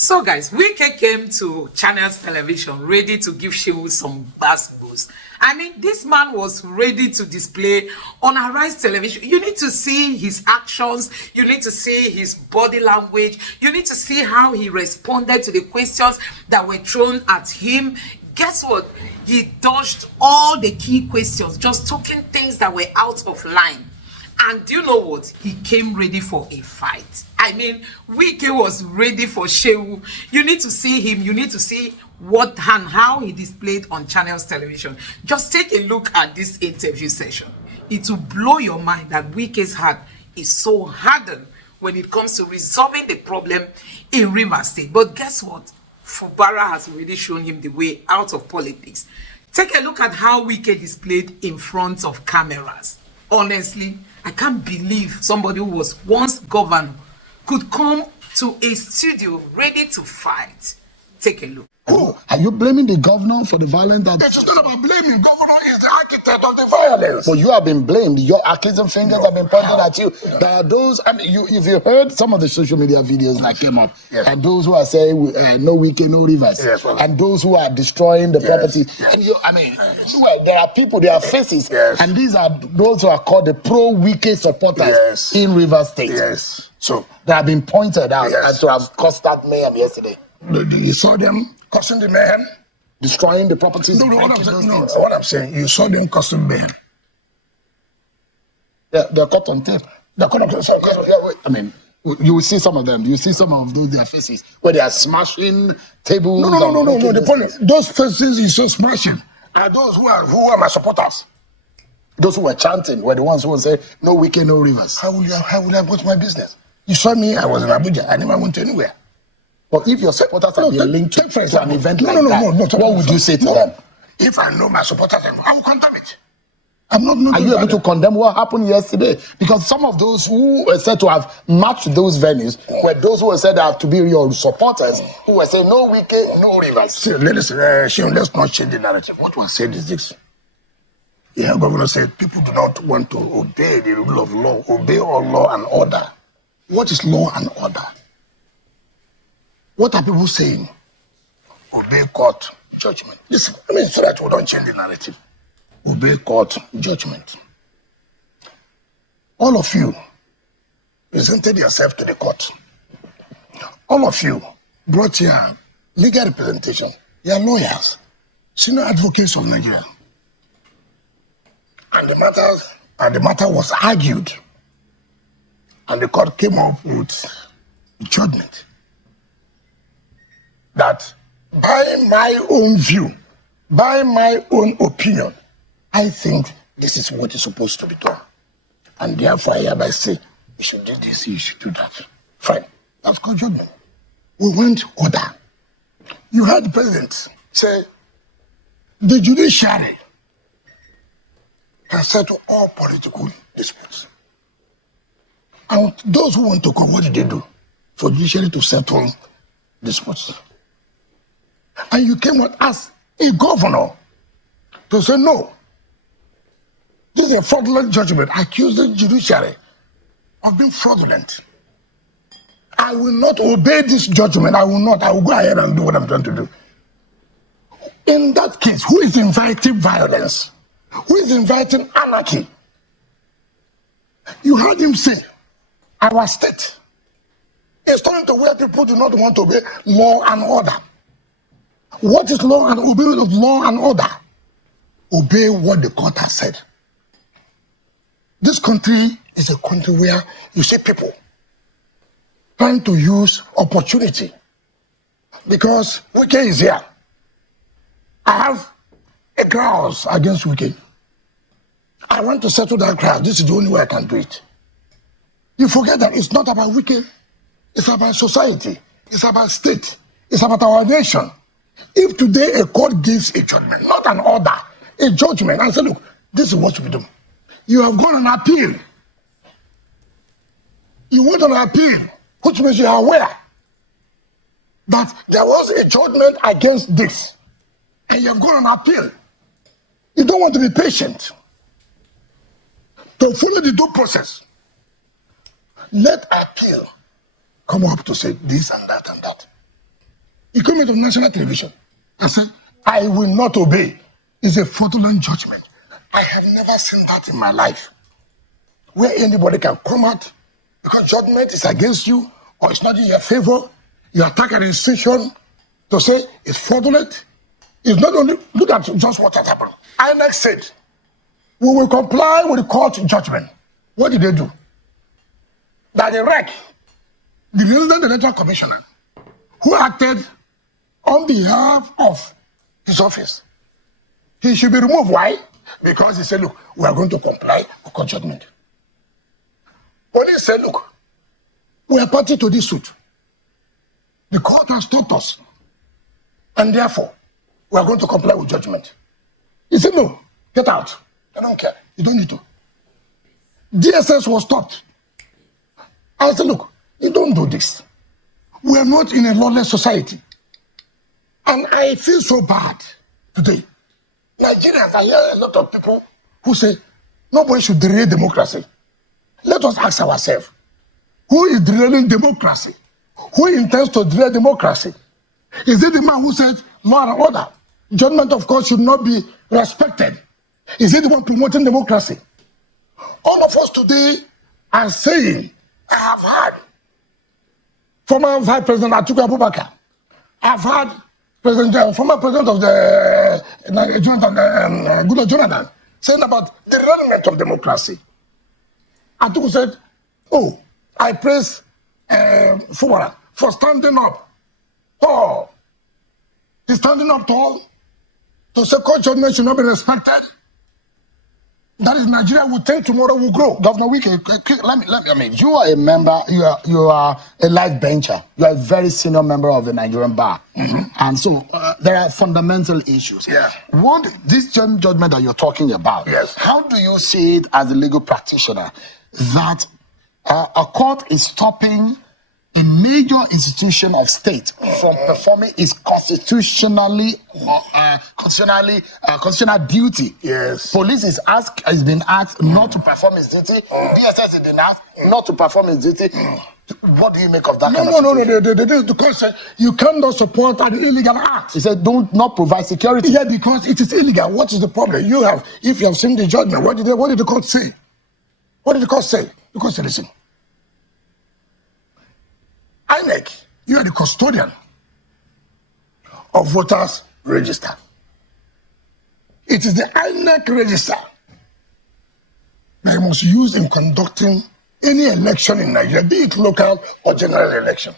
So guys, Wike came to Channels Television ready to give Shehu some Gbas Gbos. I mean, this man was ready to display on Arise Television. You need to see his actions. You need to see his body language. You need to see how he responded to the questions that were thrown at him. Guess what? He dodged all the key questions, just talking things that were out of line. And do you know what? He came ready for a fight. I mean, Wike was ready for Shehu. You need to see him. You need to see what and how he displayed on Channels Television. Just take a look at this interview session. It will blow your mind that Wike's heart is so hardened when it comes to resolving the problem in Rivers State. But guess what? Fubara has already shown him the way out of politics. Take a look at how Wike displayed in front of cameras. Honestly, I can't believe somebody who was once governor could come to a studio ready to fight. Take a look. Oh, are you blaming the governor for the violence? It is not about blaming. Governor is the architect of the violence. But you have been blamed. Your accusing fingers have been pointed at you. There are those, and if you heard some of the social media videos that came up, and those who are saying no Wike, no Rivers, and those who are destroying the property, and well, there are people, there are faces, and these are those who are called the pro-Wike supporters in Rivers State. So they have been pointed out and to have caused that mayhem yesterday. You saw them causing the mayhem, destroying the properties. What I'm saying, you saw them causing mayhem. Yeah, they're caught on tape. They're caught on tape. I mean, you will see some of them. You see some of those their faces where they are smashing tables. No. The point is, those faces you saw smashing are those who are my supporters. Those who were chanting were the ones who would say, no Wike, no Rivers. How will I go to my business? You saw me, I was in Abuja. I never went to anywhere. But if your supporters are linked to an event like that, what would you say to them? If I know my supporters, I will condemn it. Are you able to condemn what happened yesterday? Because some of those who were said to have matched those venues were those who were said to be your supporters, who were saying, no Wike, no Rivers. See, let's not change the narrative. What was said is this. Yeah, Governor said people do not want to obey the rule of law, obey all law and order. What is law and order? What are people saying? Obey court judgment. Listen, so that we don't change the narrative. Obey court judgment. All of you presented yourself to the court. All of you brought your legal representation, your lawyers, senior advocates of Nigeria. And the matter was argued. And the court came up with judgment that by my own view, by my own opinion, I think this is what is supposed to be done. And therefore, I hereby say, you should do this, you should do that. Fine. That's called judgment. We want order. You heard the president say, the judiciary can settle all political disputes. And those who want to go, what did they do? For judiciary to settle disputes. And you came out as a governor to say no. This is a fraudulent judgment. Accuse the judiciary of being fraudulent. I will not obey this judgment. I will go ahead and do what I'm trying to do. In that case, who is inviting violence? Who is inviting anarchy? You heard him say, our state is turning to where people do not want to obey law and order. What is law and obeying of law and order? Obey what the court has said. This country is a country where you see people trying to use opportunity. Because Wike is here. I have a grouse against Wike. I want to settle that grouse. This is the only way I can do it. You forget that it's not about Wike. It's about society. It's about state. It's about our nation. If today a court gives a judgment, not an order, a judgment, and say, look, this is what we do. You have gone on appeal. You went on appeal, which means you are aware that there was a judgment against this, and you have gone on appeal. You don't want to be patient. To follow the due process, let appeal come up to say this and that and that. He came into national television and said, I will not obey. It's a fraudulent judgment. I have never seen that in my life, where anybody can come out because judgment is against you or it's not in your favor. You attack an institution to say it's fraudulent. It's not only, look at just what has happened. INEC said, we will comply with the court judgment. What did they do? That the REC, the Resident Electoral Commissioner, who acted on behalf of his office, he should be removed. Why? Because he said, look, we are going to comply with court judgment. Police said, look, we are party to this suit. The court has stopped us, and therefore, we are going to comply with judgment. He said, no, get out. I don't care. You don't need to. DSS was stopped. I said, look, you don't do this. We are not in a lawless society. And I feel so bad today. Nigerians, I hear a lot of people who say, nobody should derail democracy. Let us ask ourselves, who is derailing democracy? Who intends to derail democracy? Is it the man who said law and order? Judgment, of course, should not be respected. Is it the one promoting democracy? All of us today are saying, I have heard former Vice President Atiku Abubakar. I've heard former president of the Goodluck Jonathan saying about the derailment of democracy. Atiku said, oh, I praise Fubara for standing up tall. He's standing up tall to say court judgment should not be respected. That is, Nigeria will think tomorrow will grow. Governor Wike, I mean, you are a member, you are a life bencher. You are a very senior member of the Nigerian bar. And so there are fundamental issues. Yeah. What, this judgment that you're talking about, yes, how do you see it as a legal practitioner that a court is stopping a major institution of state from performing its constitutional duty? Yes. Police has been asked not to perform its duty. DSS has been asked not to perform its duty. What do you make of that? No. The court said you cannot support an illegal act. He said, not provide security. Yeah, because it is illegal. What is the problem? If you have seen the judgment, what did the court say? What did the court say? The court said, listen, INEC, you are the custodian of voters' register. It is the INEC register they must use in conducting any election in Nigeria, be it local or general election.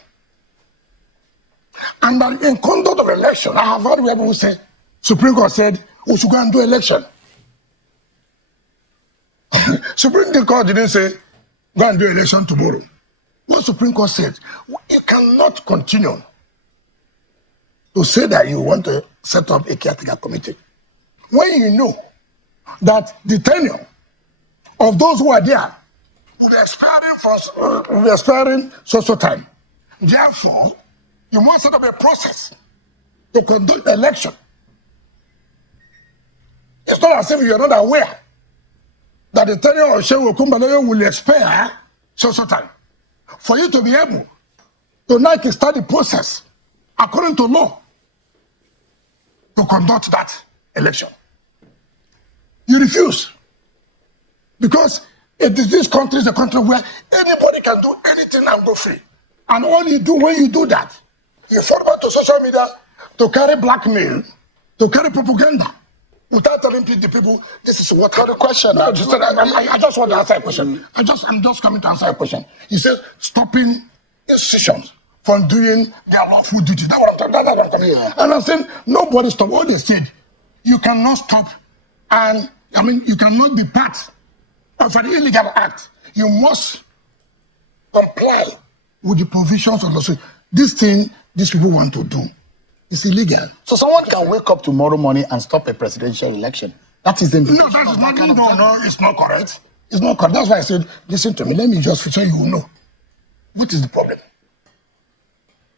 And in conduct of election, I have heard people who say, Supreme Court said, we should go and do election. Supreme Court didn't say, go and do election tomorrow. What Supreme Court said, you cannot continue to say that you want to set up a caretaker committee when you know that the tenure of those who are there will be expiring so time. Therefore, you must set up a process to conduct the election. It's not as if you are not aware that the tenure of Shehu Okumbaloyo will expire so time. For you to be able to now start the process according to law to conduct that election. You refuse. Because this country is a country where anybody can do anything and go free. And all you do when you do that, you fall back to social media to carry blackmail, to carry propaganda, without telling the people, this is what the question. No, I just want to answer a question. I'm just coming to answer a question. You said stopping institutions from doing their lawful duty. That's what I'm coming. Yeah. And I'm saying nobody stopped. What they said, you cannot stop, and you cannot be part of an illegal act. You must comply with the provisions of the law. This thing these people want to do, it's illegal. So someone can wake up tomorrow morning and stop a presidential election. That is the No, that is not. No, it's not correct. It's not correct. That's why I said, listen to me. Let me just so you know. What is the problem?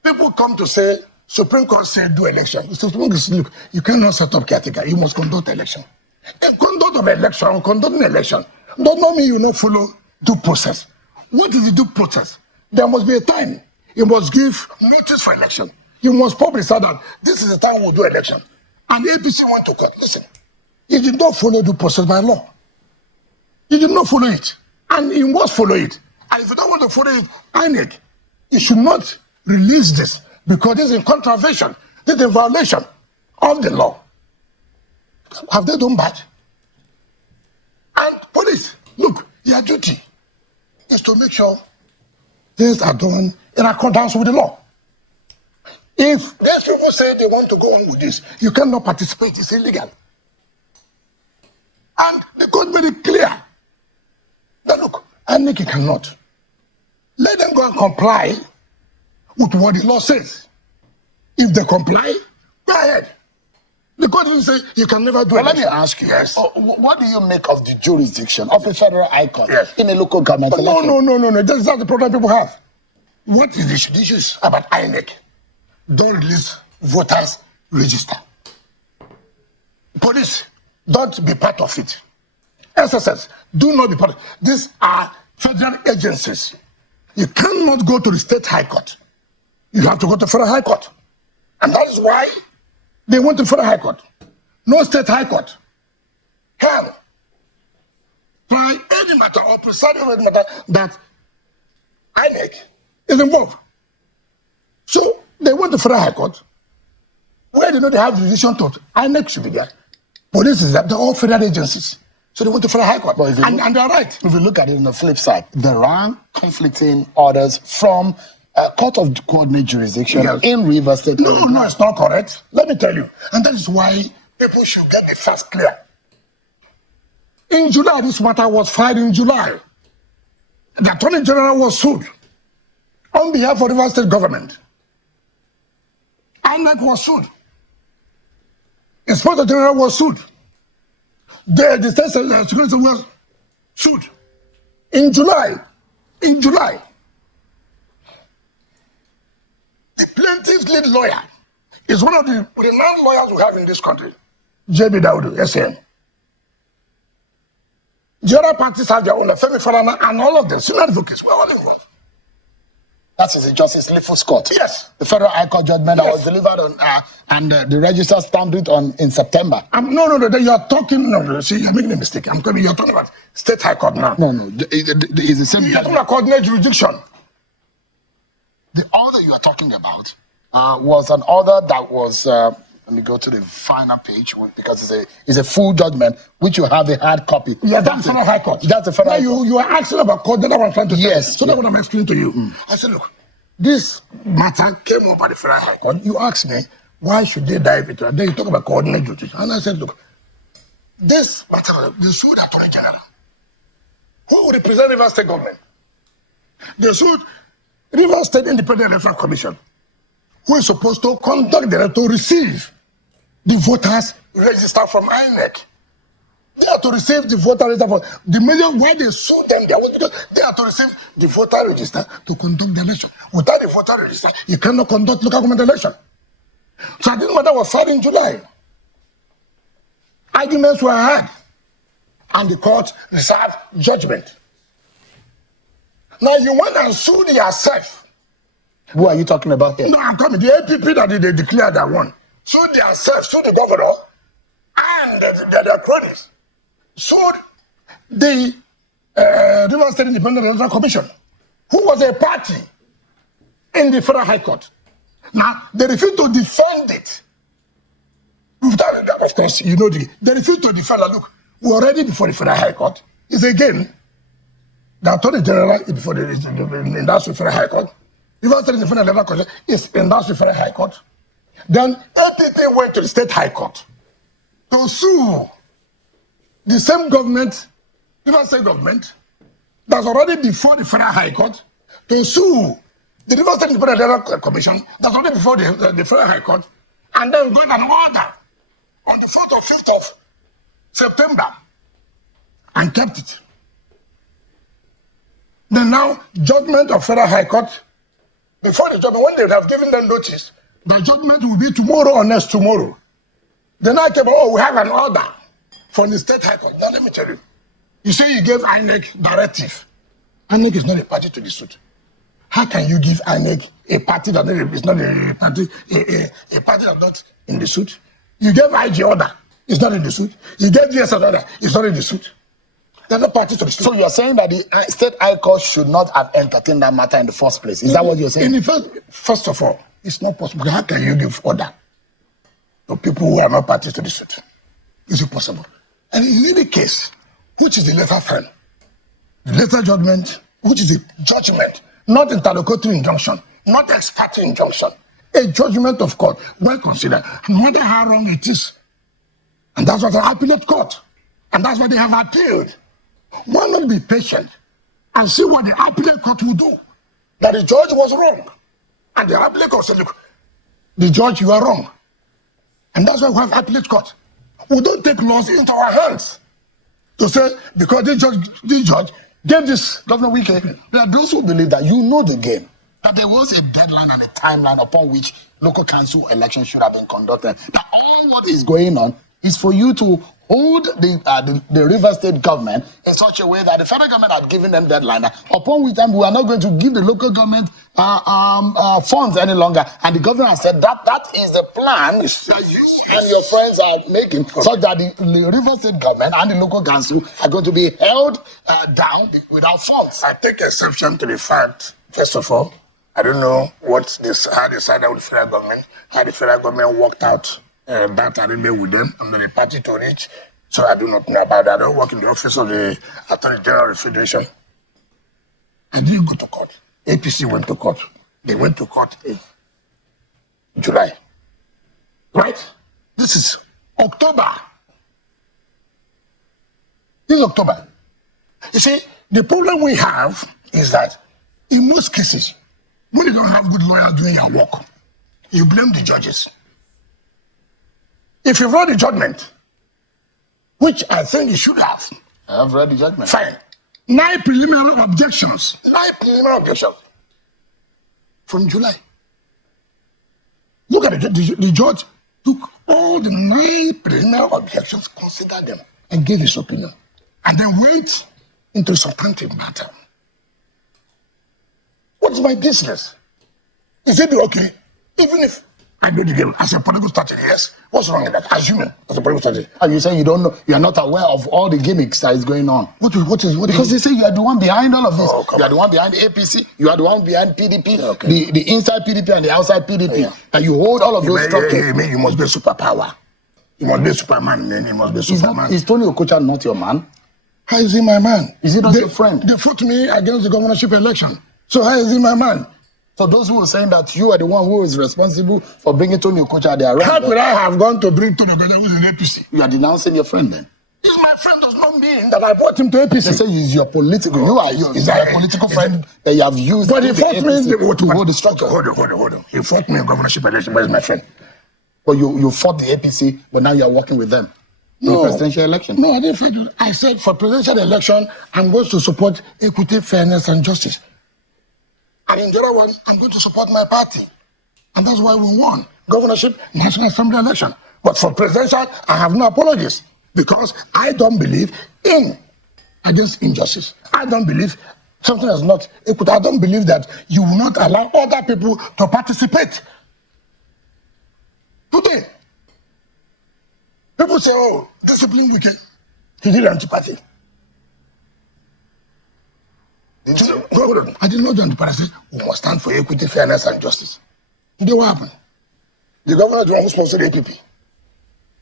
People come to say, Supreme Court said do election. The Supreme Court said, look, you cannot set up caretaker. You must conduct election. The conduct of election, conducting election, does not mean you not follow due process. What is the due process? There must be a time. You must give notice for election. You must publicize that this is the time we'll do election. And APC went to court. Listen, you did not follow the process by law. You did not follow it. And you must follow it. And if you don't want to follow it, INEC, you should not release this because this is in contravention. This is a violation of the law. Have they done bad? And police, look, your duty is to make sure things are done in accordance with the law. If these people say they want to go on with this, you cannot participate. It's illegal. And the court made it clear that, look, INEC cannot. Let them go and comply with what the law says. If they comply, go ahead. The court will say you can never do it. Let me ask you, yes. What do you make of the jurisdiction of a federal high court in a local government election? No. That's not the problem people have. What is the issue? The issue is about INEC. Don't release voters register. Police, don't be part of it. SSS, do not be part of it. These are federal agencies. You cannot go to the state high court. You have to go to federal high court. And that is why they went to federal high court. No state high court can try any matter or preside over any matter that INEC is involved. So they went to federal high court where they know they have the decision to INEC should be there. Police is that they're all federal agencies. So they went to federal high court. And they're right. If you look at it on the flip side, there are conflicting orders from Court of Coordinate Jurisdiction in Rivers State. No, it's not correct. Let me tell you. And that is why people should get the facts clear. In July, this matter was filed in July. The Attorney General was sued on behalf of the Rivers State government. INEC was sued. Inspector General was sued. The State Security was sued. In July. The plaintiff's lead lawyer is one of the renowned lawyers we have in this country, J.B. Daudu, SN. The other parties have their own, Femi Falana, and all of them, senior advocates, we're all involved. That is Justice Lifu Scott. Yes. The federal high court judgment that was delivered on, and the register stamped it on in September. No, you're talking, see, you're making a mistake. You're talking about state high court now. No, it's the same. You're talking about coordinate jurisdiction. The order you are talking about was an order that was, let me go to the final page because it's a full judgment, which you have a hard copy. Yeah, that's the federal high court. That's the federal high court. You are asking about court, that's what I'm trying to say. Yes. So that's what I'm explaining to you. I said, look, this matter came up by the federal high court. You asked me, why should they dive into it? Then you talk about coordinate jurisdiction. And I said, look, this matter, they sued Attorney General, who would represent Rivers State government. They sued Rivers State Independent Electoral Commission, who is supposed to conduct to receive the voters register from INEC. They are to receive the voter register. The reason why they sued them there was because they are to receive the voter register to conduct the election. Without the voter register, you cannot conduct local government election. So this matter was filed in July. Arguments were had, and the court reserved judgment. Now you went and sued yourself. Who are you talking about here? No, I'm coming. The APP that they declared that one. Sued themselves, sued the governor, and their cronies. Sued the Rivers State Independent Electoral Commission, who was a party in the federal high court. Now, they refused to defend it. Of course, you know, they refused to defend it. Look, we're already before the federal high court. It's again, the Attorney General is before the Industrial Federal High Court. Rivers State Independent Electoral Commission is Industrial Federal High Court. Then APP went to the State High Court to sue the same government, Rivers State government, that's already before the Federal High Court, to sue the Rivers State Independent Electoral Commission, that's already before the Federal High Court, and then got an order on the 4th or 5th of September and kept it. Then now, judgment of Federal High Court, before the judgment, when they have given them notice, the judgment will be tomorrow or next tomorrow. Then I came, we have an order from the State High Court. Now let me tell you. You say you gave INEC directive. INEC is not a party to the suit. How can you give INEC a party that is not a party, a party that's not in the suit. You gave IG order, it's not in the suit. You gave GSS order, it's not in the suit. They're not parties to the suit. So you're saying that the state high court should not have entertained that matter in the first place? Is that what you're saying? In the first of all, it's not possible. How can you give order to people who are not parties to the suit? Is it possible? And in any case, which is the lesser friend? The lesser judgment, which is the judgment, not interlocutory injunction, not ex parte injunction, a judgment of court, well considered, no matter how wrong it is. And that's what an appellate court, and that's what they have appealed. Why not be patient and see what the appellate court will do? That the judge was wrong. And the appellate court said, look, the judge, you are wrong. And that's why we have appellate court. We don't take laws into our hands to say, because the judge gave this Governor Wike, there are those who believe that you know the game, that there was a deadline and a timeline upon which local council elections should have been conducted. That all what is going on is for you to hold the River State government in such a way that the federal government had given them deadline, upon which time we are not going to give the local government funds any longer. And the governor has said that is the plan that you and your friends are making, so that the River State government and the local council are going to be held down without funds. I take exception to the fact, first of all, I don't know how they signed out with the federal government, how the federal government worked out that arrangement with them. I'm not a party to it, so I do not know about that. I don't work in the office of the Attorney General of the Federation. I didn't go to court. APC went to court. They went to court in July. Right? This is October. This is October. You see, the problem we have is that in most cases, when you don't have good lawyers doing your work, you blame the judges. If you've read the judgment, which I think you should have. I have read the judgment. Fine. 9 preliminary objections. 9 preliminary objections. From July. Look at it. The judge took all the 9 preliminary objections, considered them, and gave his opinion. And then went into a substantive matter. What's my business? Is it okay? Even if I do the game as a political strategy, yes. What's wrong with that? Assuming as a political strategy. And you say you don't know, you are not aware of all the gimmicks that is going on. What is Because they say you are the one behind all of this. Oh, you are the one behind the APC. You are the one behind PDP. Okay. The inside PDP and the outside PDP. Yeah. And you hold all of those structures. You must be a superpower. You must be a Superman. Then you must be a Superman. Is Tony Okocha not your man? How is he my man? Is he not your friend? They fought me against the governorship election. So how is he my man? For those who are saying that you are the one who is responsible for bringing Tony Okocha at the arrest. How could I have gone to bring Tony Okocha who's in APC? You are denouncing your friend then. He's my friend does not mean that I brought him to APC. They say he's your political. Is a political friend that you have used. But he fought me to hold the structure. Hold on. He fought me in governorship election, but he's my friend. But you fought the APC, but now you are working with them. No, in presidential election. No, I didn't fight. I said for presidential election, I'm going to support equity, fairness, and justice. And in the other one, I'm going to support my party. And that's why we won governorship, National Assembly election. But for presidential, I have no apologies because I don't believe in against injustice. I don't believe something is not equity. I don't believe that you will not allow other people to participate. Today, people say, oh, discipline Wike. He did anti-party. Hold on. I didn't know the anti-party. We must stand for equity, fairness, and justice. Today, what happened? The governor is the one who sponsored the APP.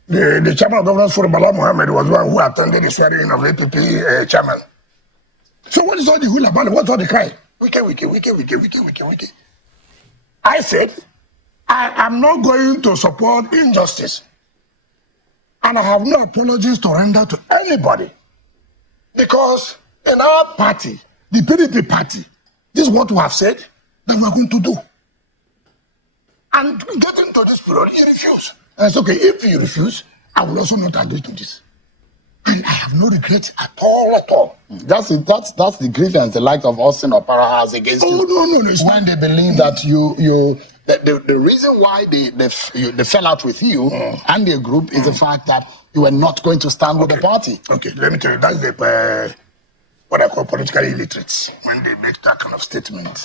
The chairman of governors for Bala Mohammed was the one who attended the swearing of APP chairman. So what is all the hula about? What's all the cry? Wike. I said, I am not going to support injustice. And I have no apologies to render to anybody. Because in our party, the PDP party, this is what we have said that we are going to do. And getting to this period, he refused. And it's okay, if you refuse, I will also not agree to this. And I have no regret at all. That's the grievance the likes of Austin or Para has against you. No. When they believe that the reason why they fell out with you and their group is the fact that you were not going to stand with the party. Okay, let me tell you, that's the what I call political illiterates. When they make that kind of statement,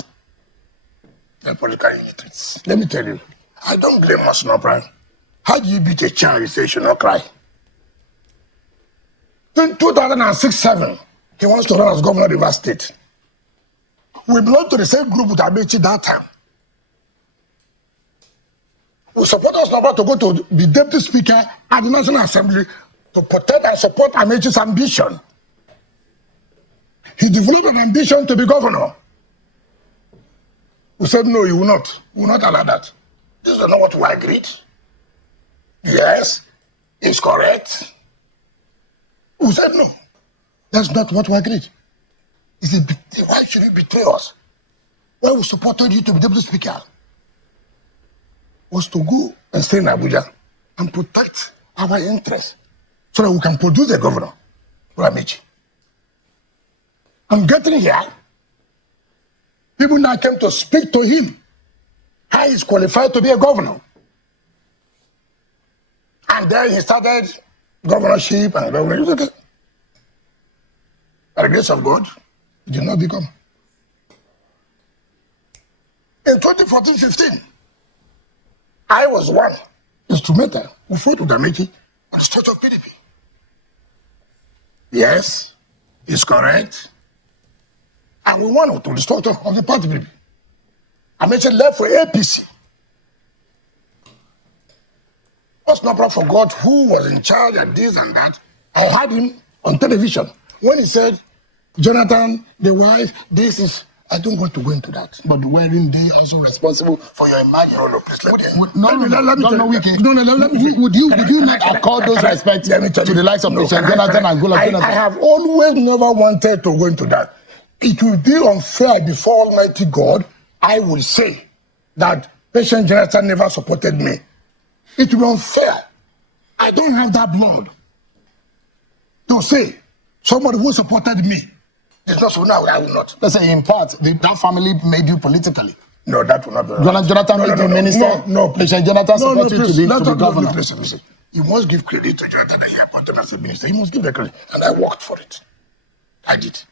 political illiterates. Let me tell you, I don't blame Osnopra. How do you beat a child? You say you should not cry. In 2006-7, he wants to run as governor of Rivers State. We belong to the same group with Amaechi that time. We support Osnopra to go to the deputy speaker at the National Assembly to protect and support Amaechi's ambition. He developed an ambition to be governor. We said, no, you will not. We will not allow that. This is not what we agreed. Yes, it's correct. We said, no, that's not what we agreed. He said, why should you betray us? Why we supported you to be deputy speaker was to go and stay in Abuja and protect our interests so that we can produce a governor, Amaechi. I'm getting here. People now came to speak to him. How he's qualified to be a governor. And then he started governorship and governorship. By the grace of God, he did not become. In 2014-15, I was one instrumental who fought with Amaechi on the structure of PDP. Yes, it's correct. And we won to the structure of the party, baby. Amaechi left for APC. Osnopra forgot who was in charge and this and that. I had him on television when he said, Jonathan, the wife, this is... I don't want to go into that. But weren't they also responsible for your imaginary role? Please, let me would you not accord those respects to the likes of President Jonathan and Goodluck Jonathan? I have always never wanted to go into that. It will be unfair before Almighty God. I will say that President Jonathan never supported me. It will be unfair. I don't have that blood to say somebody who supported me. It's not so now, I will not. Let's say in part, that family made you politically. No, that will not be right. Jonathan made you minister. No, President Jonathan supported you to be governor. Listen. You must give credit to Jonathan that he appointed him as a minister. You must give the credit. And I worked for it. I did.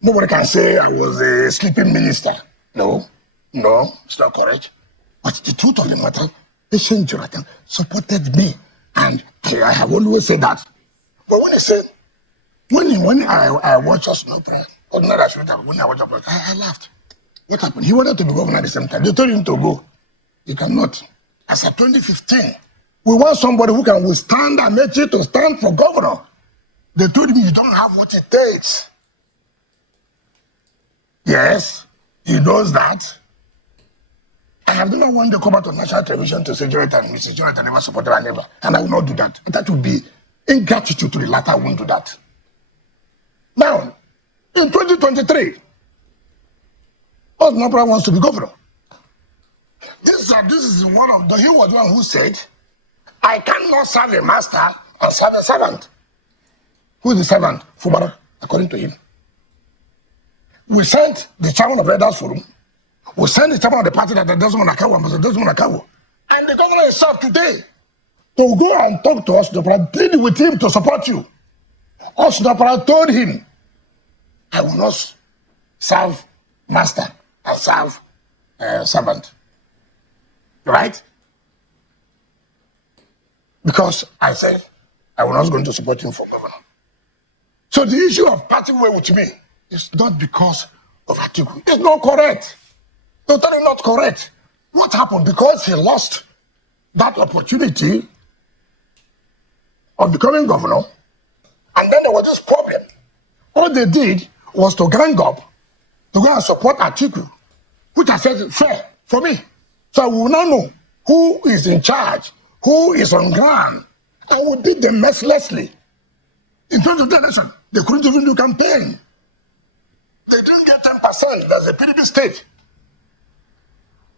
Nobody can say I was a sleeping minister. No, it's not correct. But the truth of the matter, President Jonathan supported me. And I have always said that. But when he said, when I watched Osnopra, when I watched Osnopra, I laughed. What happened? He wanted to be governor at the same time. They told him to go. He cannot. As of 2015, we want somebody who can withstand Amaechi to stand for governor. They told him you don't have what it takes. Yes, he knows that. I have never wanted to come out on national television to say Mrs. Jonathan never supported her neighbor. And I will not do that. That would be ingratitude to the latter. I won't do that. Now, in 2023, Osnopra wants to be governor. This is one of the, he was the one who said, I cannot serve a master or serve a servant. Who is the servant? Fubara, according to him. We sent the chairman of Elders Forum. We sent the chairman of the party that doesn't want to Akawo. And the governor himself today to go and talk to Osnopra, plead with him to support you. Osnopra told him, I will not serve master, I serve servant. Right? Because I said, I was not going to support him for governor. So the issue of parting way with me is not because of Atiku. It's not correct. Totally not correct. What happened? Because he lost that opportunity of becoming governor, and then there was this problem. All they did was to gang up, to go and support Atiku, which I said fair for me. So we will now know who is in charge, who is on ground, and we beat them mercilessly. In terms of the election, they couldn't even do campaign. They didn't get 10%, that's the PDP state.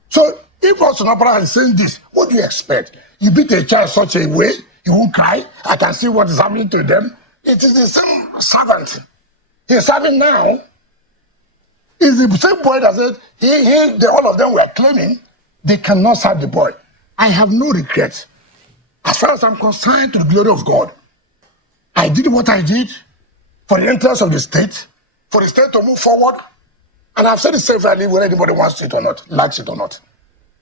So if Osnopra is saying this, what do you expect? You beat a child such a way, he won't cry, I can see what is happening to them. It is the same servant. He's serving now. It's the same boy that said, all of them were claiming they cannot serve the boy. I have no regrets. As far as I'm concerned, to the glory of God, I did what I did for the interest of the state, for the state to move forward, and I've said it severally, whether anybody wants it or not, likes it or not,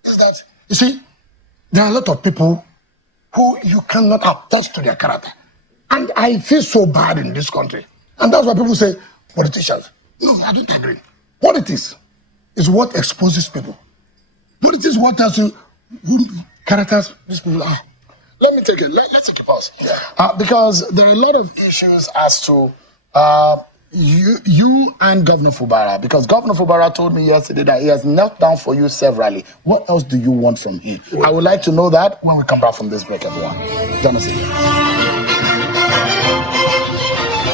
is that, you see, there are a lot of people who you cannot attach to their character. And I feel so bad in this country. And that's why people say, politicians. No, I don't agree. Politics is what exposes people. Politics is what tells you who characters these people are. Let me take it. Let's take a pause. Because there are a lot of issues as to you and Governor Fubara. Because Governor Fubara told me yesterday that he has knelt down for you severally. What else do you want from him? I would like to know that when we come back from this break, everyone. Join us again.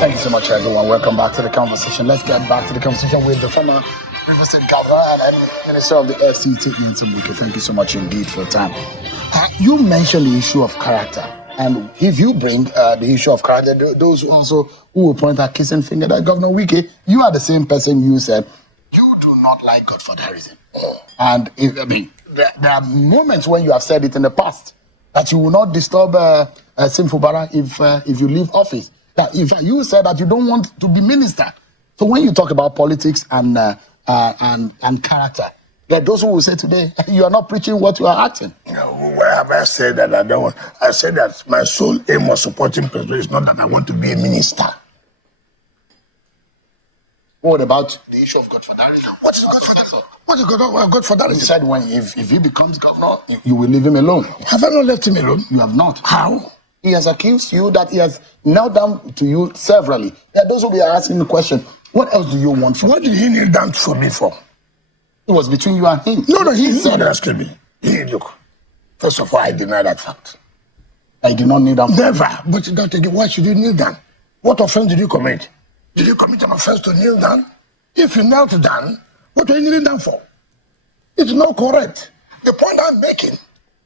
Thank you so much, everyone. Welcome back to the conversation. Let's get back to the conversation with the former River State Governor and Minister of the FCT, Wike. Thank you so much indeed for your time. You mentioned the issue of character. And if you bring the issue of character, those also who will point at kissing finger that Governor Wike, you are the same person you said you do not like Godfatherism. And there are moments when you have said it in the past that you will not disturb Fubara if you leave office. That if you said that you don't want to be minister. So when you talk about politics and character, there are those who will say today, you are not preaching what you are acting. No, where have I said that I don't want? I said that my sole aim of supporting president is not that I want to be a minister. What about the issue of Godfatherism? What is Godfatherism? What is Godfatherism? He said when if he becomes governor, you will leave him alone. Have I not left him alone? You have not. How? He has accused you that he has knelt down to you severally. There are those who will be asking the question, what else do you want from What did he kneel down for me for? It was between you and him. No, he said asking me. Look, first of all, I deny that fact. I did not kneel down. Never. But why should you kneel down? What offense did you commit? Did you commit an offense to kneel down? If you knelt down, what are you kneeling down for? It's not correct. The point I'm making,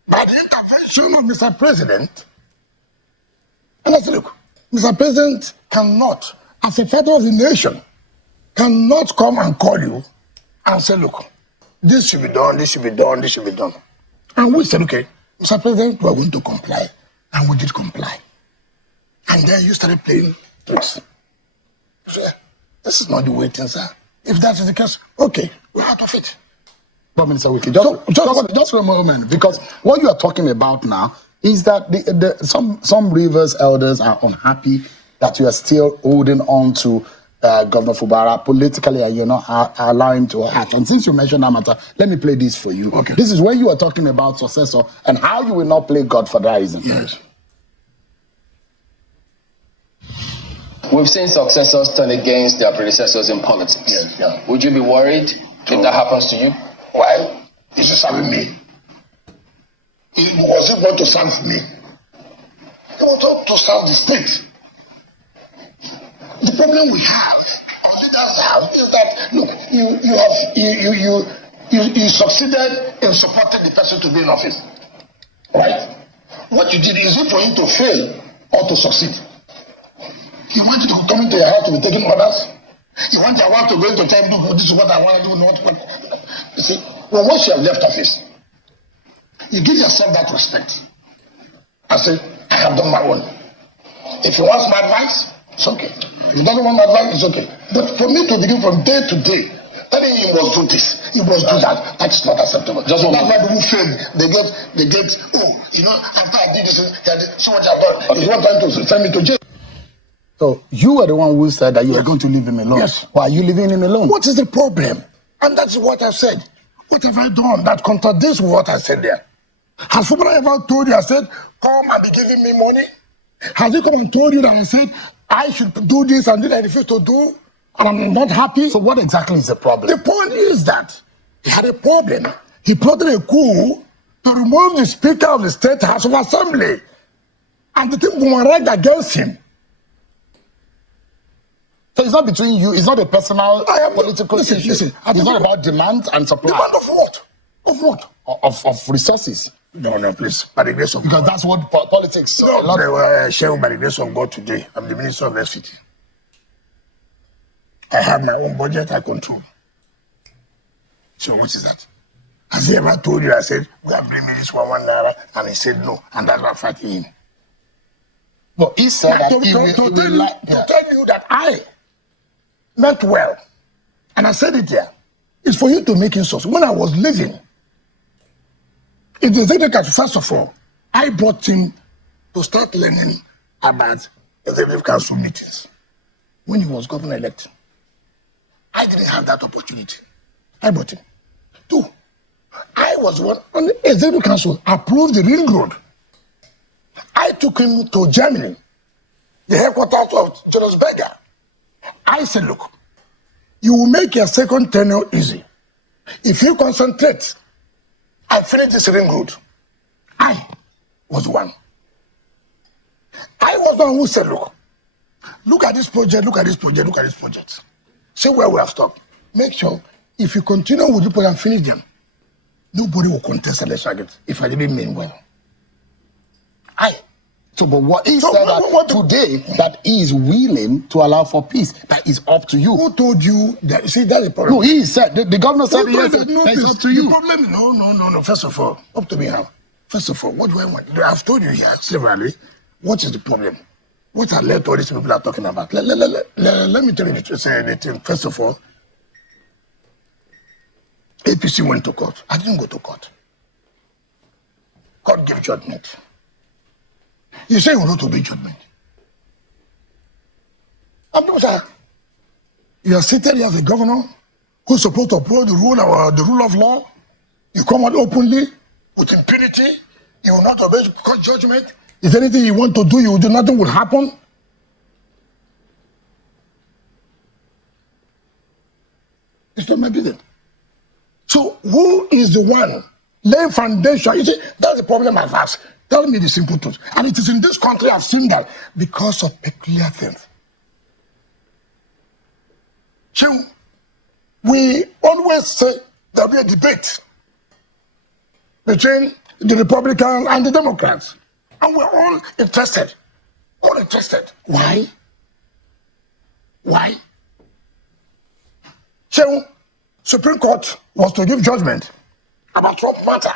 by the intervention of Mr. President, and I said, look, Mr. President cannot, as a father of the nation, cannot come and call you and say, look, this should be done, this should be done, this should be done. And we said, okay, Mr. President, we are going to comply. And we did comply. And then you started playing tricks. So, this is not the way things are. If that is the case, okay, we're out of it. But Minister Wike, just for a moment, because what you are talking about now is that some Rivers elders are unhappy that you are still holding on to Governor Fubara politically and you're not allowing him to act. And since you mentioned that matter, let me play this for you. Okay. This is when you are talking about successor and how you will not play Godfatherism. Yes. We've seen successors turn against their predecessors in politics. Yes, yeah. Would you be worried if that happens to you? Why? Is he serving me? Was he going to serve me? He wanted to serve the state. The problem we have, or leaders have, is that look, you succeeded in supporting the person to be in office, right? What you did is it for him to fail or to succeed. You want you to come into your house to be taking orders. You want your wife to go into time, do this is what I want to do, not what. You see, well, once you have left office, you give yourself that respect. I say, I have done my own. If he wants my advice, it's okay. If he doesn't want my advice, it's okay. But for me to begin from day to day, telling him he must do this, he must do that, that's not acceptable. That's why people fail. They get, after I did this, so much I've done. Okay. He's not trying to send me to jail. So you were the one who said that you were going to leave him alone. Yes. Why are you leaving him alone? What is the problem? And that's what I said. What have I done that contradicts what I said there? Has Fubara ever told you, I said, come and be giving me money? Has he come and told you that I said, I should do this and I refuse to do, and I'm not happy? So what exactly is the problem? The point is that he had a problem. He plotted a coup to remove the Speaker of the State House of Assembly. And the thing boomeranged against him. So it's not between you, it's not a personal political issue. Listen, it's not about demand and supply. Demand of what? Of what? Of resources. No, please. By the grace of because God. That's what politics. No, Shehu, by the grace of God today, I'm the Minister of FCT. I have my own budget, I control. So what is that? Has he ever told you, I said, we are bringing this one naira, and he said no, and that's why I'm fighting him. But he said that to tell you that I meant well, and I said it here, It's for you to make insults. When I was leaving, in the executive council, first of all, I brought him to start learning about executive council meetings when he was governor-elect. I didn't have that opportunity. I brought him. 2, I was one on the executive council approved the ring road. I took him to Germany, the headquarters of Julius Berger. I said, look, you will make your second tenure easy. If you concentrate, I finish this ring road. I was one. I was the one who said, look at this project, look at this project, look at this project. See where we have stopped. Make sure if you continue with the project and finish them, nobody will contest election if I didn't mean well. So, but what he said that today that he is willing to allow for peace, that is up to you. Who told you that? See, that's the problem. No, he said the governor said yes, it's up to you. The problem, no. First of all, up to me how. First of all, what do I want? I've told you here severally. What is the problem? What has led to all these people are talking about? Let me tell you the truth. First of all, APC went to court. I didn't go to court. Court gave judgment. You say you will not obey judgment. And people say, you are seated here as a governor who is supposed to uphold the rule of law. You come out openly with impunity. You will not obey court judgment. If anything you want to do, you will do, nothing will happen. It's not my business. So who is the one laying foundation? You see, that's the problem I've asked. Tell me the simple truth. And it is in this country I've seen that because of peculiar things. So we always say there'll be a debate between the Republicans and the Democrats. And we're all interested. All interested. Why? Why? So Supreme Court was to give judgment about Trump matter.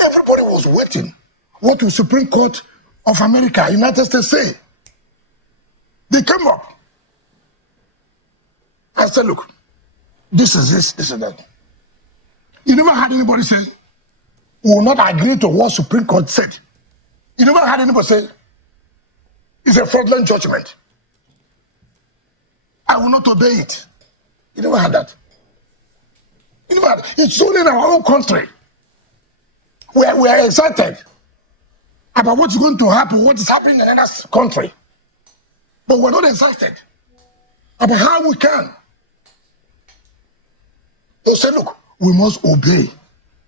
Everybody was waiting. What will Supreme Court of America, United States say? They came up and said, look, this is this is that. You never had anybody say, we will not agree to what Supreme Court said. You never had anybody say, it's a fraudulent judgment. I will not obey it. You never had that. You never had that. It's only in our own country where we are excited about what's going to happen, what is happening in another country. But we're not excited about how we can. They say, look, we must obey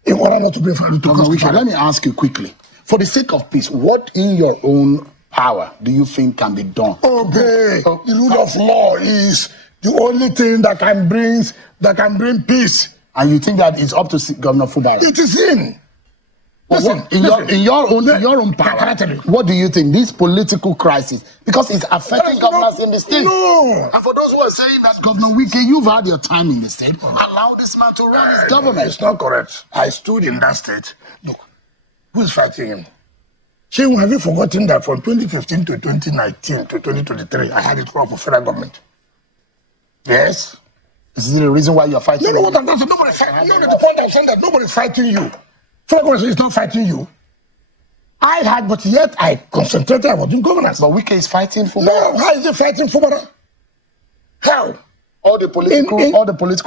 in order not to be afraid to Wike, let me ask you quickly. For the sake of peace, what in your own power do you think can be done? Obey. The rule of law is the only thing that can bring peace. And you think that it's up to Governor Fubara? It is him. Listen, in your own power, what do you think this political crisis, because it's affecting governors in the state? No. And for those who are saying that, Governor Wike, you've had your time in the state, allow this man to run his government. It's not correct. I stood in that state. Look, who's fighting him? Seun, have you forgotten that from 2015 to 2019 to 2023, I had it wrong for federal government? Yes. This is the reason why you're fighting. No, nobody fighting. No, the point I'm saying that nobody's fighting you. Federal government is not fighting you. I had, but yet I concentrated about doing governance. But Wike is fighting for No, how is he fighting Fubara? How? All the political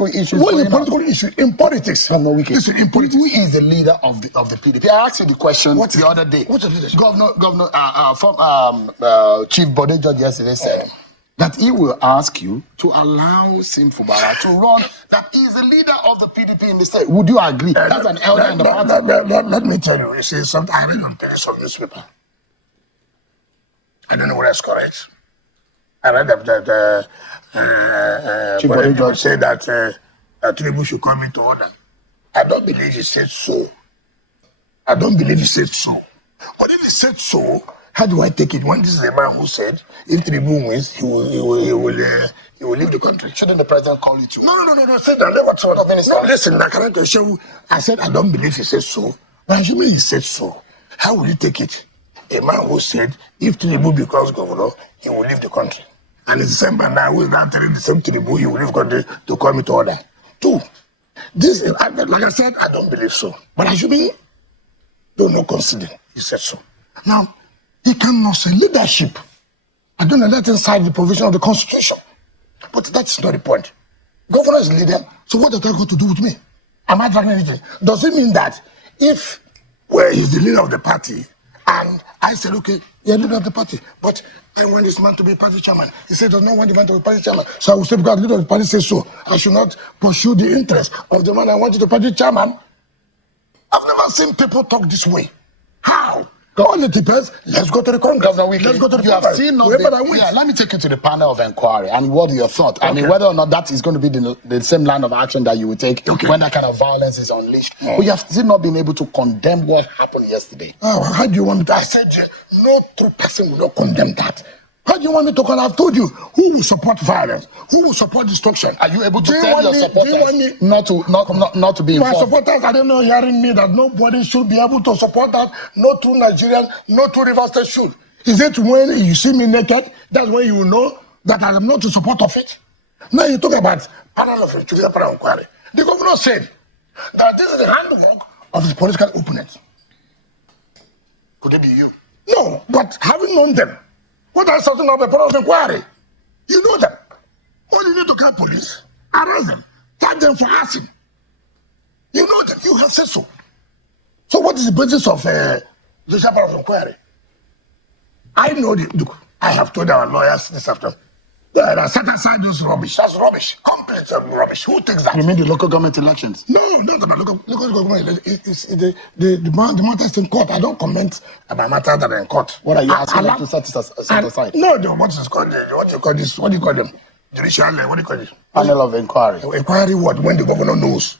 issues. What is the political issue in politics? No, Wike. Listen, in politics, who is the leader of the PDP? I asked you the question the other day. What's the leadership? Chief Bode George yesterday said that he will ask you to allow Sim Fubara to run, that he is the leader of the PDP in the state. Would you agree? That's an elder in the party. Let me tell you, see, something I read on some newspaper. I don't know whether it's correct. I read that Chief Bode George said that Tinubu should come into order. I don't believe he said so. But if he said so, how do I take it when this is a man who said if Tinubu wins, he will leave the country? Shouldn't the president call you to? No. Say that. No, listen, I cannot show you. I said I don't believe he said so. But assuming he said so, how will you take it? A man who said if Tinubu becomes governor, he will leave the country. And it's the same man now who is now telling the same Tinubu he will leave the country to come into order. 2, this, like I said, I don't believe so. But I should be, do not consider. He said so. Now, he cannot say leadership. I don't know, let inside the provision of the Constitution. But that's not the point. Governor is leader, so what does that got to do with me? Am I dragging anything? Does it mean that if where is the leader of the party and I said, okay, you're leader of the party, but I want this man to be party chairman. He said, does not want the man to be party chairman. So I will say, because the leader of the party says so, I should not pursue the interest of the man I want to be party chairman. I've never seen people talk this way. How? All it depends. Let's go to the Congress. Governor Wike, let's go to the you have Congress. seen not Yeah, let me take you to the panel of inquiry and what are your thoughts? I mean, whether or not that is going to be the same line of action that you would take when that kind of violence is unleashed. But you have still not been able to condemn what happened yesterday. Oh, how do you want me to? I said, no true person will not condemn that. How do you want me to condemn? I've told you, who will support violence? Who will support destruction? Are you able to tell your supporters not to be involved? My supporters, I don't know, hearing me that nobody should be able to support that. No true Nigerian, no true River State should. Is it when you see me naked, that's when you will know that I am not in support of it? Now you talk about panel of judicial panel inquiry. The governor said that this is the handwork of his political opponents. Could it be you? No, but having known them, what are something of a panel of inquiry? You know them. All you need to call police, arrest them, tag them for arson. You know them, you have said so. So what is the basis of judicial panel of inquiry? I know look, I have told our lawyers this afternoon that set aside this rubbish. That's rubbish. Complete rubbish. Who takes that? You mean the local government elections? No, not about local government. It's the matters in court. I don't comment about matters that are in court. What are you asking them to set aside? No, what is called? What do you call this? What do you call them? Judicial. What do you call it? Panel of inquiry. Inquiry what? When the governor knows.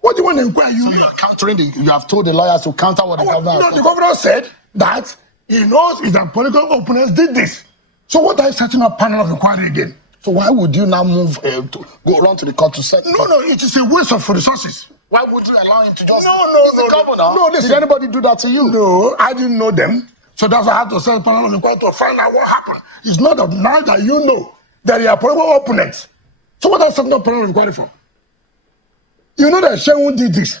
What do you want to inquire? So you are countering you have told the lawyers to counter what the governor. No, the governor said that he knows if the political opponents did this. So what are you setting up panel of inquiry again? So why would you now move to go around to the court to set? No, it is a waste of resources. Why would you allow him to just? No, governor. No, listen. Did anybody do that to you? No, I didn't know them. So that's why I had to set a panel of inquiry to find out what happened. It's not that now that you know that they are political opponents. So what are you setting up panel of inquiry for? You know that Seun did this.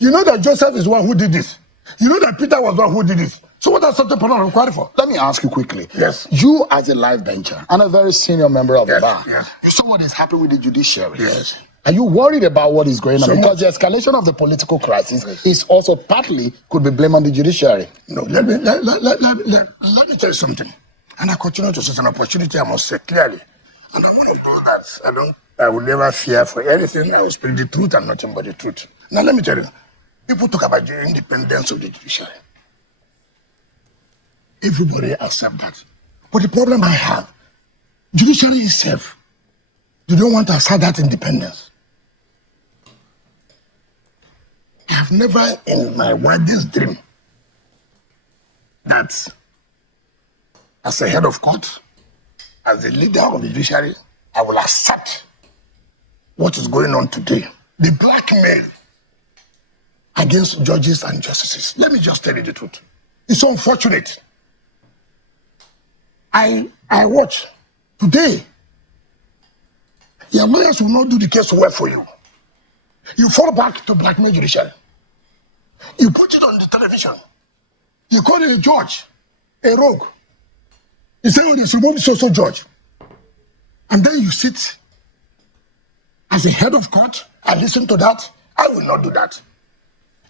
You know that Joseph is the one who did this. You know that Peter was the one who did this. So what are something panel of inquiry for? Let me ask you quickly. Yes. You, as a life bencher and a very senior member of the bar, yes. You saw what is happening with the judiciary. Yes. Are you worried about what is going on? Because the escalation of the political crisis is also partly could be blamed on the judiciary. No, let me tell you something. And I continue to see an opportunity, I must say clearly. And I want to do that. I will never fear for anything. I will speak the truth and nothing but the truth. Now let me tell you, people talk about the independence of the judiciary. Everybody accept that. But the problem I have, judiciary itself, they don't want to accept that independence. I have never in my wildest dream that as a head of court, as the leader of the judiciary, I will accept what is going on today. The blackmail against judges and justices. Let me just tell you the truth. It's unfortunate. I watch today. Your lawyers will not do the case well for you. You fall back to blackmail judiciary. You put it on the television. You call it a judge, a rogue. You say, oh, there's removed so judge. And then you sit as a head of court and listen to that. I will not do that.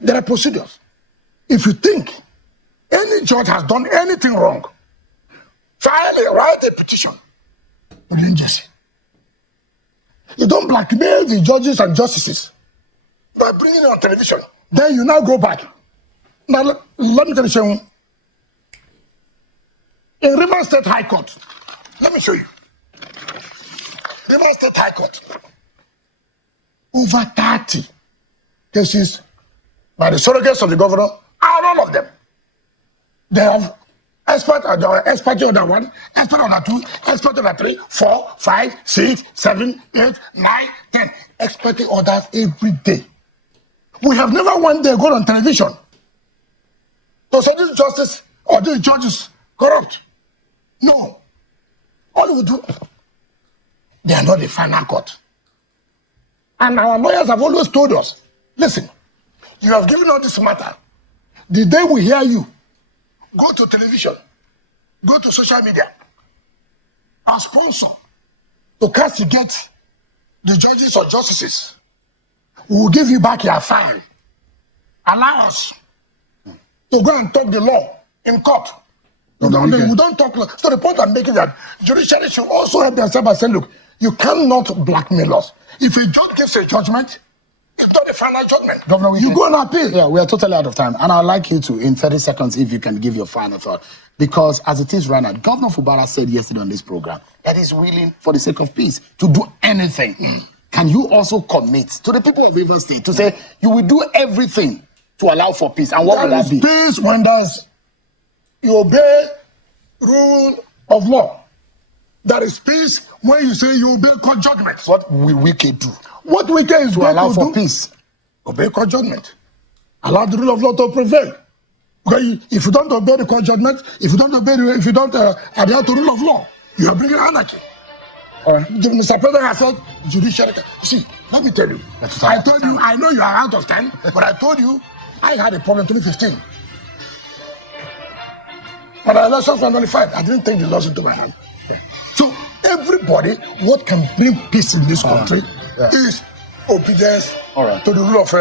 There are procedures. If you think any judge has done anything wrong, write a petition to the agency. You don't blackmail the judges and justices by bringing it on television. Then you now go back. Now, let me tell you something. In River State High Court, let me show you. River State High Court, over 30 cases by the surrogates of the governor, and all of them. They have expert on that one, expert on that two, expert on that 3, 4, 5, 6, 7, 8, 9, 10. Expert orders every day. We have never one day gone on television to say this justice or this judge is corrupt. No. All we do, they are not the final court. And our lawyers have always told us, listen, you have given us this matter. The day we hear you, go to television, go to social media, and sponsor to castigate the judges or justices. We will give you back your fine. Allow us to go and talk the law in court. We don't talk law. So the point I'm making is that judiciary should also help themselves by saying, look, you cannot blackmail us. If a judge gives a judgment, it's not the final judgment. Governor, you go and appeal. Yeah, we are totally out of time. And I'd like you to, in 30 seconds, if you can give your final thought. Because as it is right now, Governor Fubara said yesterday on this program that he's willing, for the sake of peace, to do anything. Can you also commit to the people of Rivers State to say you will do everything to allow for peace? And what will that be? Peace when you obey rule of law. That is peace when you say you obey court judgments. What will Wike do? What Wike is to going allow to for do? Peace. Obey court judgment. Allow the rule of law to prevail. Okay, if you don't obey the court judgment, if you don't adhere to the rule of law, you are bringing anarchy. Mr. President has said judicial. See, let me tell you. I told you, I know you are out of time, but I told you I had a problem in 2015. When the elections were nullified, I didn't take the laws into my hand. So everybody, what can bring peace in this country is obedience to the rule of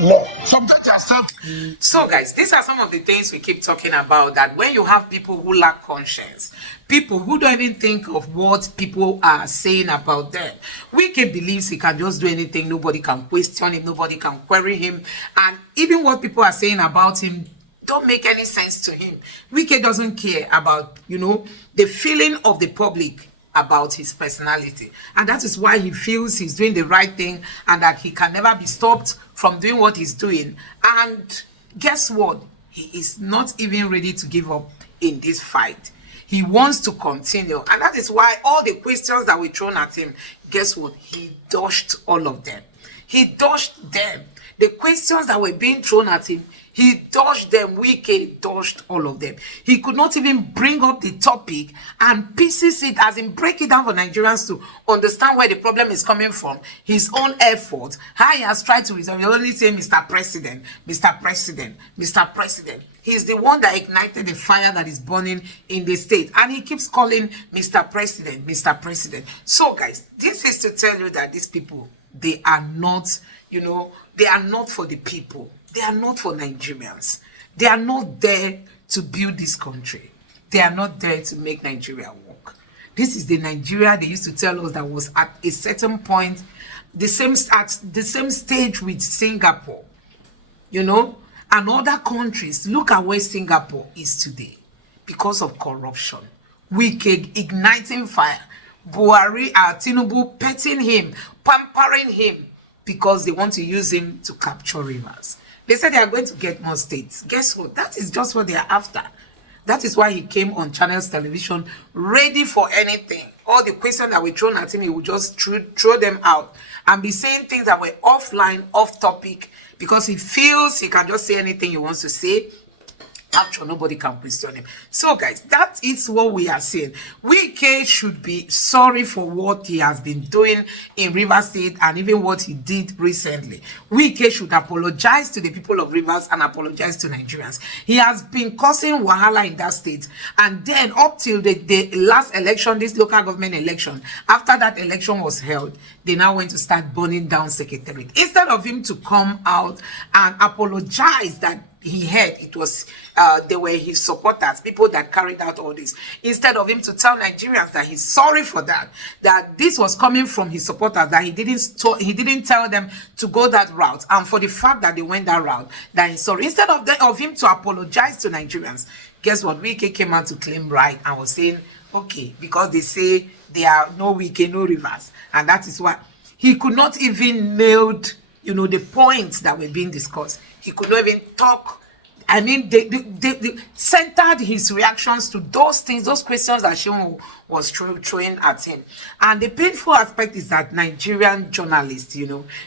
law. Subject yourself. So guys, these are some of the things we keep talking about, that when you have people who lack conscience, people who don't even think of what people are saying about them, Wike believes he can just do anything, nobody can question him, nobody can query him, and even what people are saying about him don't make any sense to him. Wike doesn't care about, the feeling of the public about his personality, and that is why he feels he's doing the right thing and that he can never be stopped from doing what he's doing. And guess what? He is not even ready to give up in this fight. He wants to continue, and that is why all the questions that were thrown at him, guess what? He dodged all of them. He dodged them. The questions that were being thrown at him, he dodged them. Wike dodged all of them. He could not even bring up the topic and pieces it, as in break it down for Nigerians to understand where the problem is coming from. His own effort, how he has tried to resolve. He only say, Mr. President, Mr. President, Mr. President. He's the one that ignited the fire that is burning in the state. And he keeps calling Mr. President, Mr. President. So guys, this is to tell you that these people, they are not, they are not for the people. They are not for Nigerians. They are not there to build this country. They are not there to make Nigeria work. This is the Nigeria they used to tell us that was at a certain point, at the same stage with Singapore, and other countries. Look at where Singapore is today because of corruption. Wike igniting fire. Buhari, Tinubu petting him, pampering him because they want to use him to capture rivers. They said they are going to get more states. Guess what? That is just what they are after. That is why he came on Channels Television ready for anything. All the questions that were thrown at him, he would just throw them out and be saying things that were offline, off topic, because he feels he can just say anything he wants to say. Actually, nobody can question him. So guys, that is what we are saying. Wike should be sorry for what he has been doing in Rivers State and even what he did recently. Wike should apologize to the people of Rivers and apologize to Nigerians. He has been causing wahala in that state, and then up till the last election, this local government election, after that election was held, they now went to start burning down Secretariat. Instead of him to come out and apologize that he heard it was they were his supporters, people that carried out all this. Instead of him to tell Nigerians that he's sorry for that this was coming from his supporters, that he didn't tell them to go that route, and for the fact that they went that route, that he's sorry. Instead of him to apologize to Nigerians, guess what? Wike came out to claim right and was saying, okay, because they say there are no Wike, no Rivers, and that is why he could not even nail the points that were being discussed. He could not even talk. I mean, they centered his reactions to those things, those questions that Seun was throwing at him. And the painful aspect is that Nigerian journalists,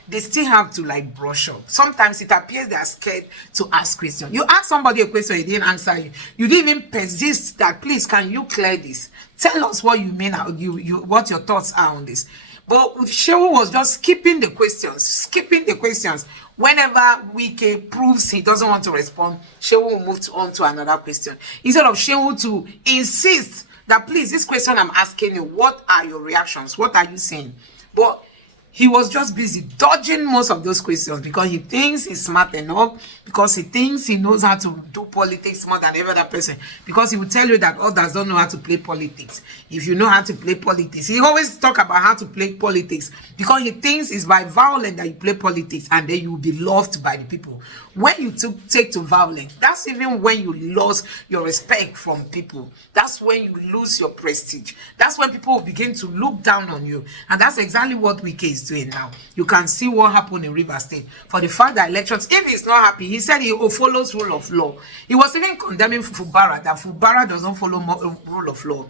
they still have to brush up. Sometimes it appears they are scared to ask questions. You ask somebody a question, he didn't answer you. You didn't even persist that, please, can you clear this? Tell us what you mean, what your thoughts are on this. But Shehu was just skipping the questions. Whenever Wike proves he doesn't want to respond, Shehu will move on to another question. Instead of Shehu to insist that, please, this question I'm asking you, what are your reactions? What are you saying? But he was just busy dodging most of those questions because he thinks he's smart enough, because he thinks he knows how to do politics more than every other person, because he will tell you that others don't know how to play politics. If you know how to play politics, he always talk about how to play politics because he thinks it's by violence that you play politics and then you will be loved by the people. When you take to violence, that's even when you lose your respect from people. That's when you lose your prestige. That's when people will begin to look down on you. And that's exactly what Wike is doing now. You can see what happened in Rivers State. For the fact that elections, if he's not happy, he said he follows rule of law. He was even condemning Fubara, that Fubara doesn't follow rule of law.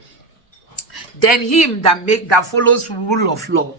Then him that follows rule of law,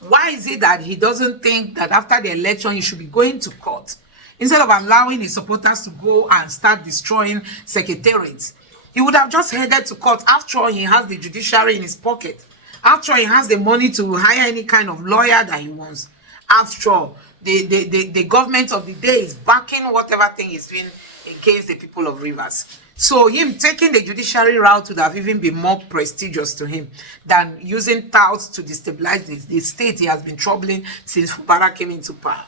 why is it that he doesn't think that after the election he should be going to court instead of allowing his supporters to go and start destroying secretariats? He would have just headed to court. After all, he has the judiciary in his pocket. After all, he has the money to hire any kind of lawyer that he wants. After all, the government of the day is backing whatever thing he's doing against the people of Rivers. So him taking the judiciary route would have even been more prestigious to him than using touts to destabilize the state he has been troubling since Fubara came into power.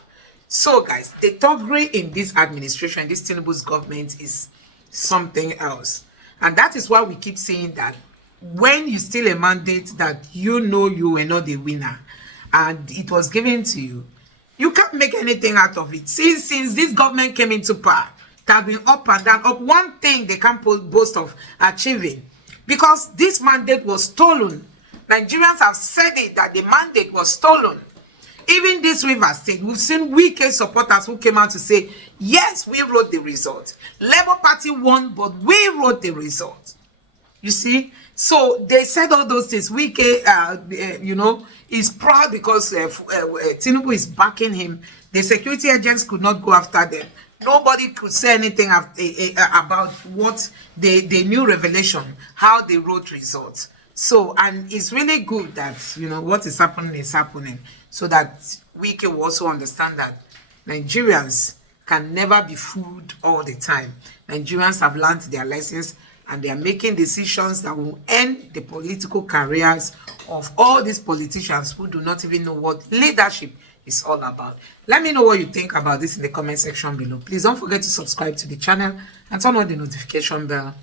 So guys, the thuggery in this administration, this Tinubu's government, is something else. And that is why we keep saying that when you steal a mandate that you know you were not the winner and it was given to you, you can't make anything out of it. Since this government came into power, it has been up and down. Up one thing they can't boast of achieving, because this mandate was stolen. Nigerians have said it, that the mandate was stolen. Even this Rivers State, we've seen Wike supporters who came out to say, yes, we wrote the result. Labour Party won, but we wrote the result. You see? So they said all those things. Wike, you know, is proud because Tinubu is backing him. The security agents could not go after them. Nobody could say anything about what they knew revelation, how they wrote results. So, and it's really good that, you know, what is happening, so that we can also understand that Nigerians can never be fooled all the time. Nigerians have learned their lessons and they are making decisions that will end the political careers of all these politicians who do not even know what leadership is all about. Let me know what you think about this in the comment section below. Please don't forget to subscribe to the channel and turn on the notification bell.